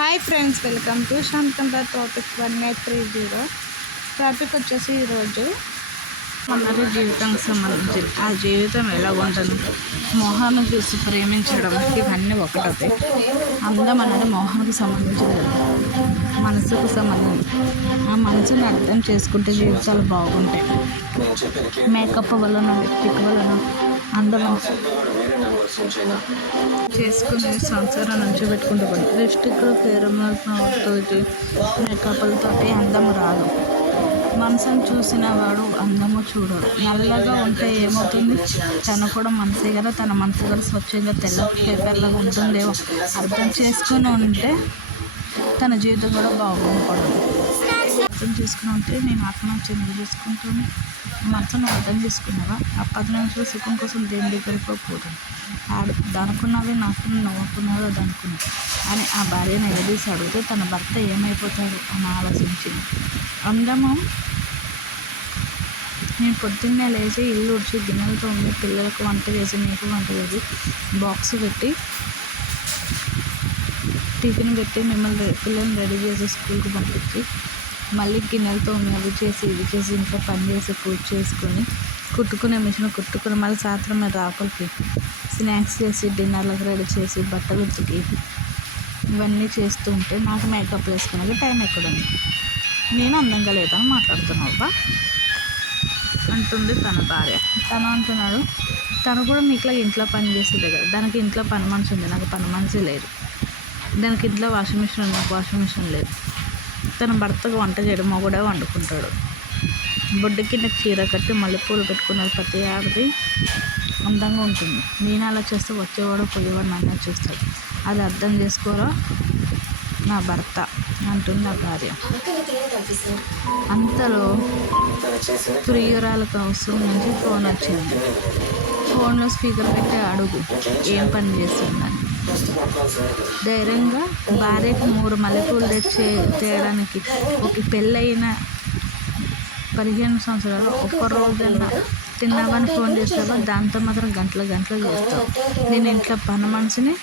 Hi friends, welcome to శాంతంగా topic 1830. Topic వచ్చేసి ఈరోజు అందరి జీవితానికి సంబంధించి ఆ జీవితం ఎలా ఉంటుంది, మోహాన్ని చూసి ప్రేమించడం, ఇవన్నీ ఒకటే. అందం అనేది మోహానికి సంబంధించింది, మనసుకు సంబంధించి. ఆ మనసుని అర్థం చేసుకుంటే జీవితాలు బాగుంటాయి. మేకప్ వలన, లిప్టిక్ వలన అందం చేసుకుని సంసారం నుంచి పెట్టుకుంటూ పోయి లిప్స్టిక్, ఫేరమల్తో, మేకప్లతో అందం రాదు. మనసును చూసిన వాడు అందము చూడడు. నల్లగా ఉంటే ఏమవుతుంది, తను కూడా మనసే కదా, తన మనసు కూడా స్వచ్ఛంగా తెల్ల పేపర్లాగా ఉంటుందేమో అర్థం చేసుకుని ఉంటే తన జీవితం కూడా బాగుపడదు. అర్థం చేసుకుని ఉంటే నేను ఆత్మహత్య చేసుకుంటాను. మనసును అర్థం చేసుకున్నావా? ఆ 10 నిమిషాల సుఖం కోసం దేని దగ్గరికి పోతుంది. దానుకున్నవి నాకు నవ్వుకున్నాడు అది అనుకున్నాడు అని ఆ భార్యను ఎగదీసి అడిగితే తన భర్త ఏమైపోతాడు అని ఆలోచించింది. అందము, నేను పొద్దున్నే లేచి ఇల్లు ఉడిచి గిన్నెలతో ఉంది, పిల్లలకు వంట చేసి నీకు వంట చేసి బాక్స్ పెట్టి టిఫిన్ పెట్టి మిమ్మల్ని పిల్లల్ని రెడీ చేసి స్కూల్కి పంపించి మళ్ళీ గిన్నెలతో అవి చేసి ఇవి చేసి ఇంట్లో పని చేసి పూజ చేసుకొని కుట్టుకునే మిషన్ కుట్టుకుని మళ్ళీ సాయంత్రం మీద రాకులకి స్నాక్స్ చేసి డిన్నర్లకు రెడీ చేసి బట్టలు ఉతికి ఇవన్నీ చేస్తూ ఉంటే నాకు మేకప్ వేసుకునే టైం ఎక్కడుంది, నేను అందంగా లేదని మాట్లాడుతున్నావా అంటుంది తన భార్య. తను అంటున్నాడు, తను కూడా నీకులా ఇంట్లో పని చేసేదే కదా, దానికి ఇంట్లో పని మనిషి ఉంది, నాకు పని మనిషి లేదు. దానికి ఇంట్లో వాషింగ్ మిషన్ ఉంది, నాకు వాషింగ్ మిషన్ లేదు. తన భర్తకు వంట చేయడం మొగుడే వండుకుంటాడు. బొడ్డుకి నాకు చీర కట్టి మల్లెపూలు పెట్టుకున్నది ప్రతి ఆడది అందంగా ఉంటుంది. నేను అలా చేస్తే వచ్చేవాడు పోయేవాడు నన్నే చూస్తాడు. అది అర్థం చేసుకోరా నా భర్త అంటుంది నా భార్య. అంతలో ప్రియురాలకు అవసరం నుంచి ఫోన్ వచ్చింది. ఫోన్లో స్పీకర్ పెట్టి అడుగు ఏం పని చేస్తుందని. ధైర్యంగా భార్యకు 3 మల్లెపూలు తేయడానికి ఒక పెళ్ళైన 15 సంవత్సరాలు ఒక్క రోజన్నా తిన్నామని ఫోన్ చేస్తావా? దాంతో మాత్రం గంటలు చేస్తావు. నేను ఇంట్లో పని మనిషిని,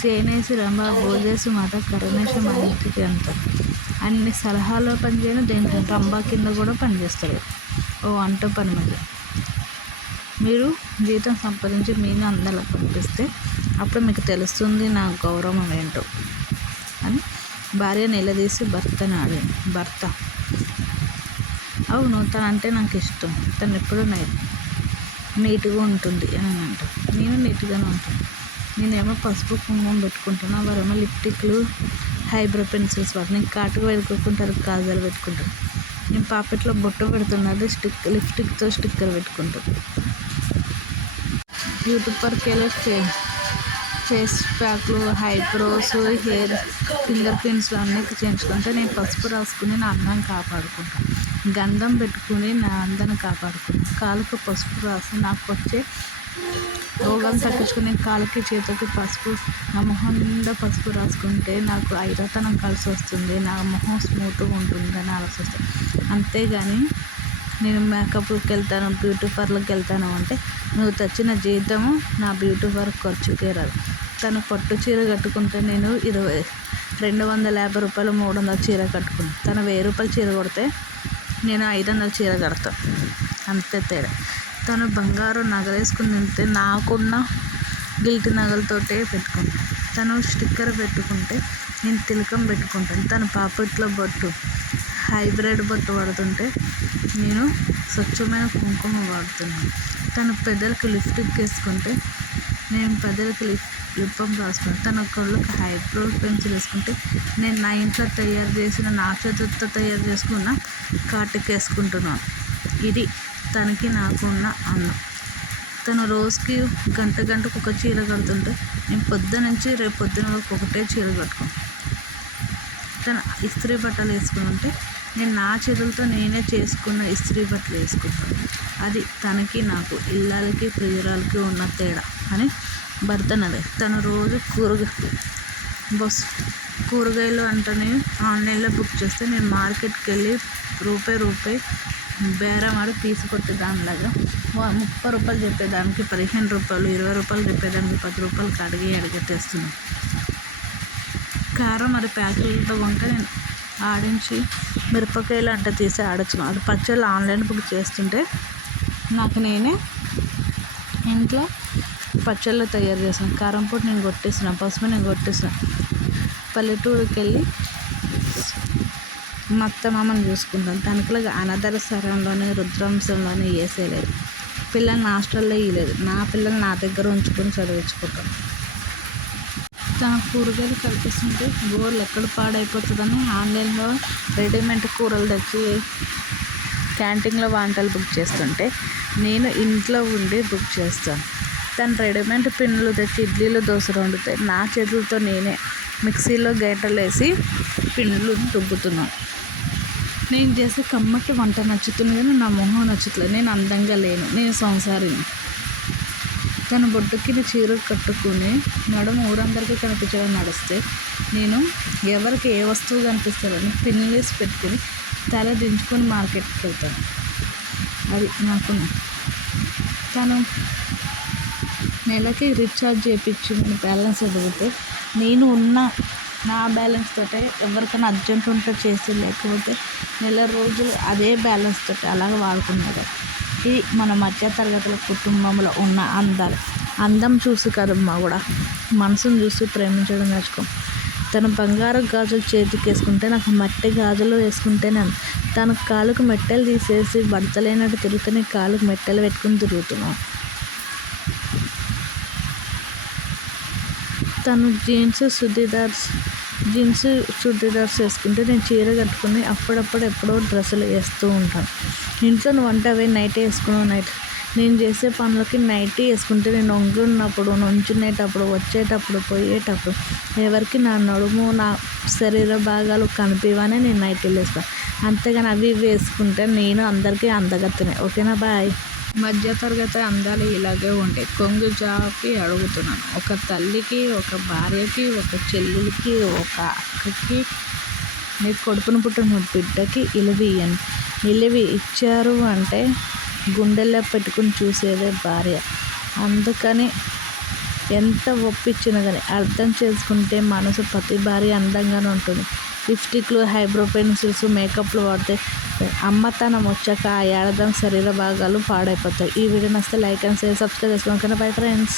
సేనేసి రంభ భోజేసి మాట కరుణేసి మా ఇంటికి అంత అన్ని సలహాల్లో పనిచేయను, దేంట్లో రంభ కింద కూడా పనిచేస్తారు. ఓ అంటూ పని మీద మీరు జీతం సంపాదించి మీను అందాల పంపిస్తే అప్పుడు మీకు తెలుస్తుంది నా గౌరవం ఏంటో అని భార్య నిలదీసి భర్తని అడిగింది. భర్త, అవును తనంటే నాకు ఇష్టం, తను ఎప్పుడు నీట్గా ఉంటుంది అని అంటాను. నేను నీట్గానే ఉంటాను. నేనేమో పసుపు కుంకుమం పెట్టుకుంటాను, వారేమో లిప్టిక్లు హైబ్రో పెన్సిల్స్ వాడు. నేను కాటుకు పెట్టుకుంటారు, కాజాలు పెట్టుకుంటాను. నేను పాపెట్లో బొట్టు పెడుతున్నది లిప్స్టిక్తో స్టిక్కర్ పెట్టుకుంటాను. బ్యూటీ పార్లర్లో ఫేస్ ప్యాక్లు, ఐబ్రోస్, హెయిర్ ఫింగర్ ప్రింట్స్లు అన్నీ చేయించుకుంటే నేను పసుపు రాసుకుని నా అందాన్ని కాపాడుకుంటాను. గంధం పెట్టుకుని నా అందాన్ని కాపాడుకుంటాను. కాలుకు పసుపు రాసి నాకు వచ్చే రోగాలు తగ్గించుకుని కాలుకి చేతికి పసుపు, నా మొహం నిండా పసుపు రాసుకుంటే నాకు ఐరతనం కలిసి వస్తుంది, నా మొహం స్మూత్గా ఉంటుంది అని ఆలోచిస్తాను. అంతేగాని నేను మేకప్కి వెళ్తాను, బ్యూటీ పార్లర్కి వెళ్తాను అంటే నువ్వు తెచ్చిన జీతము నా బ్యూటీ పార్లర్ ఖర్చుకే రాదు. తను పట్టు చీర కట్టుకుంటే నేను 250 రూపాయలు 300 చీర కట్టుకుంటాను. తను 1000 రూపాయలు చీర కొడితే నేను 500 చీర కడతాను. అంతే తేడా. తను బంగారు నగలు వేసుకుని తింటే నాకున్న గిల్ట్ నగలతోటే పెట్టుకుంటాను. తను స్టిక్కర్ పెట్టుకుంటే నేను తిలకం పెట్టుకుంటాను. తన పాపట్లో బొట్టు హైబ్రిడ్ బొట్టు వాడుతుంటే నేను స్వచ్ఛమైన కుంకుమ వాడుతున్నాను. తన పెదలకు లిప్స్టిక్ వేసుకుంటే నేను పెదలకు లిప్పం రాసుకుంటాను. తన కళ్ళకు హైబ్రో పెన్సిల్ వేసుకుంటే నేను నా ఇంట్లో తయారు చేసిన నా చేతులతో తయారు చేసుకున్న కాటుకు వేసుకుంటున్నాను. ఇది తనకి నాకున్న అన్నం. తను రోజుకి గంటకు ఒక చీర కడుతుంటే నేను పొద్దున నుంచి రేపు పొద్దున వరకు ఒకటే చీర కట్టుకుంటాను. తను ఇస్త్రీ బట్టలు వేసుకుని ఉంటే నేను నా చేతులతో నేనే చేసుకున్న ఇస్త్రీ బట్టలు వేసుకుంటాను. అది తనకి నాకు ఇళ్ళకి ప్రియురాలకి ఉన్న తేడా అని భర్తనదే. తను రోజు కూరగాయలు అంటేనే ఆన్లైన్లో బుక్ చేస్తే నేను మార్కెట్కి వెళ్ళి రూపాయి బేరం ఆడి తీసుకొట్టే దానిలాగా 30 రూపాయలు చెప్పేదానికి 15 రూపాయలు, 20 రూపాయలు చెప్పేదానికి 10 రూపాయలకి అడిగి తెస్తున్నాను. కారం మరి ప్యాకెట్లతో వంక నేను ఆడించి మిరపకాయలు అంటే తీసి ఆడొచ్చును. అది పచ్చళ్ళు ఆన్లైన్ బుక్ చేస్తుంటే నాకు నేనే ఇంట్లో పచ్చళ్ళు తయారు చేసాను. కారం పొడి నేను కొట్టేసిన, పసుపు నేను కొట్టేసిన. పల్లెటూరుకి వెళ్ళి మా అత్తమామని చూసుకుంటాను. తనకులాగా అనాథర స్థలంలోనే రుద్రాంశంలోనే వేసేయలేదు. పిల్లల్ని హాస్టల్లో వేయలేదు. నా పిల్లల్ని నా దగ్గర ఉంచుకొని చదివించుకుంటాను. తన కూరగాయలు కల్పిస్తుంటే గోర్లు ఎక్కడ పాడైపోతుందని ఆన్లైన్లో రెడీమేడ్ కూరలు తెచ్చి క్యాంటీన్లో వంటలు బుక్ చేస్తుంటే నేను ఇంట్లో ఉండి బుక్ చేస్తాను. తను రెడీమేడ్ పిన్నులు తెచ్చి ఇడ్లీలు దోశలు వండితే నా చేతులతో నేనే మిక్సీలో గరిటెలు వేసి పిన్నులు రుబ్బుతున్నాను. నేను చేసే కమ్మటి వంట నచ్చుతుంది కానీ నా మొహం నచ్చుతుంది. నేను అందంగా లేను, నేను సంసారిని. తన బొడ్డుకి చీర కట్టుకుని నడుము ఊరందరికీ కనిపించడం నడిస్తే నేను ఎవరికి ఏ వస్తువు కనిపిస్తారని పిన్నులేసి పెట్టుకుని తల దించుకొని మార్కెట్కి వెళ్తాను. అది నాకు. తను నెలకి రీఛార్జ్ చేయించి బ్యాలెన్స్ అడిగితే నేను ఉన్న నా బ్యాలెన్స్ తోటే ఎవరికైనా అర్జెంట్ ఉంటే చేసి, లేకపోతే నెల రోజులు అదే బ్యాలెన్స్ తోటి అలాగే వాడుకున్నారు. ఇది మన మధ్యతరగతుల కుటుంబంలో ఉన్న అందం చూసి కదమ్మా కూడా మనసును చూసి ప్రేమించడం నేర్చుకో. తను బంగారు గాజులు చేతికి వేసుకుంటే నాకు మట్టి గాజులు వేసుకుంటేనే. తన కాలుకు మెట్టెలు తీసేసి భర్తలేనట్టు తిరుగుతూనే కాలుకు మెట్టెలు పెట్టుకుని తిరుగుతున్నాను. తను జీన్స్ చుడిదార్స్ వేసుకుంటే నేను చీర కట్టుకుని అప్పుడప్పుడు ఎప్పుడో డ్రెస్సులు వేస్తూ ఉంటాను. ఇంట్లో నువ్వు వంట అవి నైట్ వేసుకున్నావు. నేను చేసే పనులకి నైటీ వేసుకుంటే నేను వంగున్నప్పుడు, నుంచునేటప్పుడు, వచ్చేటప్పుడు, పోయేటప్పుడు ఎవరికి నా నడుము నా శరీర భాగాలు కనిపివనే నేను నైటీలు వేస్తాను. అంతేగాని అవి వేసుకుంటే నేను అందరికీ అందగత్తెనే. ఓకేనా, బాయ్. మధ్యతరగతి అందాలు ఇలాగే ఉంటాయి. కొంగు జాకి అడుగుతున్నాను. ఒక తల్లికి, ఒక భార్యకి, ఒక చెల్లికి, ఒక అక్కకి, మీ కొడుకును పుట్టిన బిడ్డకి ఇలివి ఇచ్చారు అంటే గుండెల్లో పెట్టుకుని చూసేదే భార్య. అందుకని ఎంత ఒప్పించినా కానీ అర్థం చేసుకుంటే మనసు ప్రతి భార్య అందంగానే ఉంటుంది. లిప్స్టిక్లు, హైబ్రో పెన్సిల్స్, మేకప్లు వాడితే అమ్మతనం వచ్చాక ఆ ఏడాది శరీర భాగాలు పాడైపోతాయి. ఈ వీడియో నచ్చితే లైక్ అండ్ షేర్, సబ్స్క్రైబ్ చేసుకోండి. Bye friends.